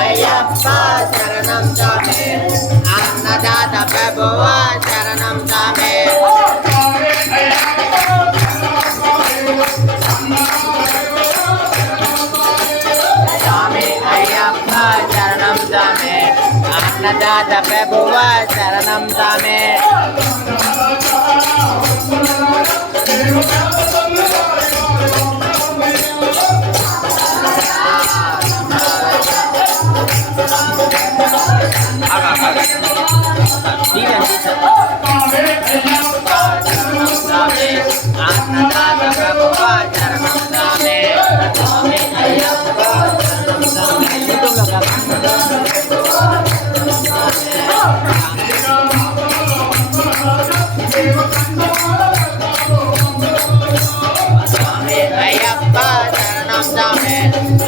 అయ్యప్ప శరణం స్వామి అన్నదాత ప్రభువ శరణం స్వామి స్వామి అయ్యప్ప శరణం స్వామి అన్నదాత ప్రభువ శరణం స్వామి అన్నదాత ప్రభువ శరణం స్వామి స్వామి అయ్యప్ప శరణం స్వామి స్వామి అయ్యప్ప శరణం స్వామి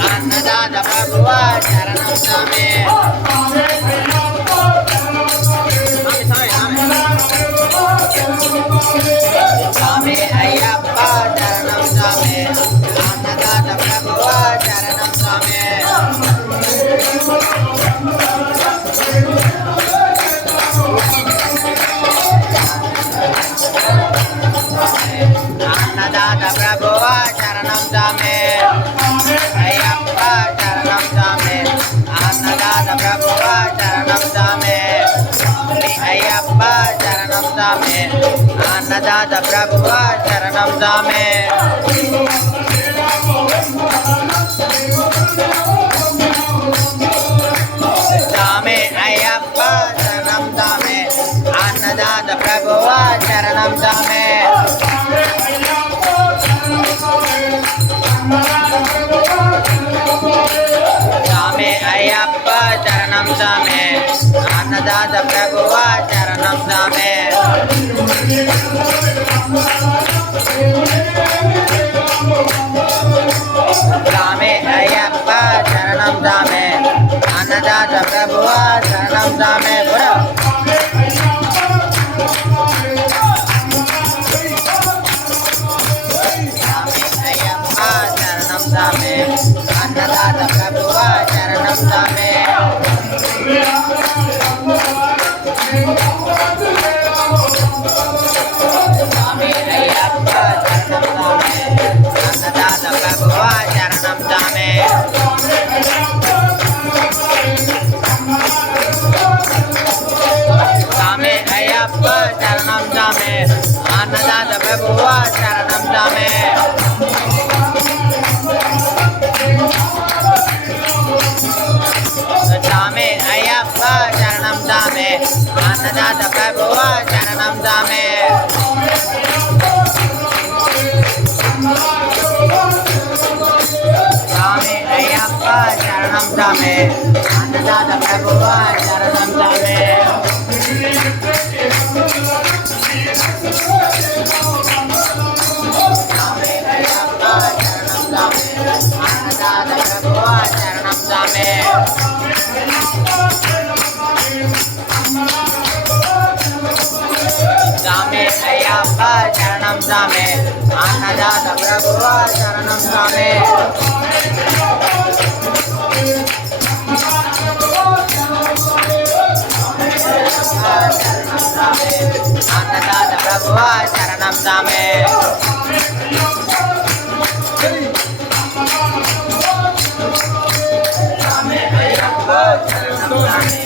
అన్నదాత ప్రభువ శరణం స్వామి స్వామి అయ్యప్ప శరణం స్వామి అన్నదాత ప్రభువ శరణం స్వామి అన్నదాత ప్రభువ శరణం స్వామి అయ్యప్ప శరణం స్వామి అన్నదాత ప్రభువ శరణం స్వామి అయ్యప్ప శరణం స్వామి అన్నదాత ప్రభువ శరణం స్వామి స్వామి అయ్యప్ప శరణం స్వామి అన్నదాత ప్రభువ శరణం స్వామి స్వామి అయ్యప్ప శరణం స్వామి అన్నదాత ప్రభువ శరణం స్వామి స్వామి అయ్యప్ప శరణం స్వామి అన్నదాత ప్రభువ శరణం స్వామి స్వామి అన్నదాత ప్రభువ శరణం స్వామి స్వామి అయ్యప్ప శరణం స్వామి అన్నదాత ప్రభువ శరణం స్వామి స్వామి అయ్యప్ప శరణం స్వామి అన్నదాత ప్రభువ శరణం స్వామి స్వామి అయ్యప్ప శరణం స్వామి అన్నదాత ప్రభువ శరణం స్వామి స్వామి అయ్యప్ప శరణం స్వామి అన్నదాత ప్రభువ శరణం స్వామి స్వామి అయ్యప్ప శరణం స్వామి అన్నదాత ప్రభువ శరణం స్వామి స్వామి అయ్యప్ప శరణం స్వామి అన్నదాత ప్రభువ శరణం స్వామి అన్నదాత ప్రభువ శరణం స్వామి స్వామి అయ్యప్ప శరణం స్వామి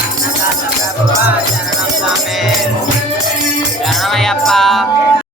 అన్నదాత ప్రభువ శరణం స్వామి శరణమయ్యప్ప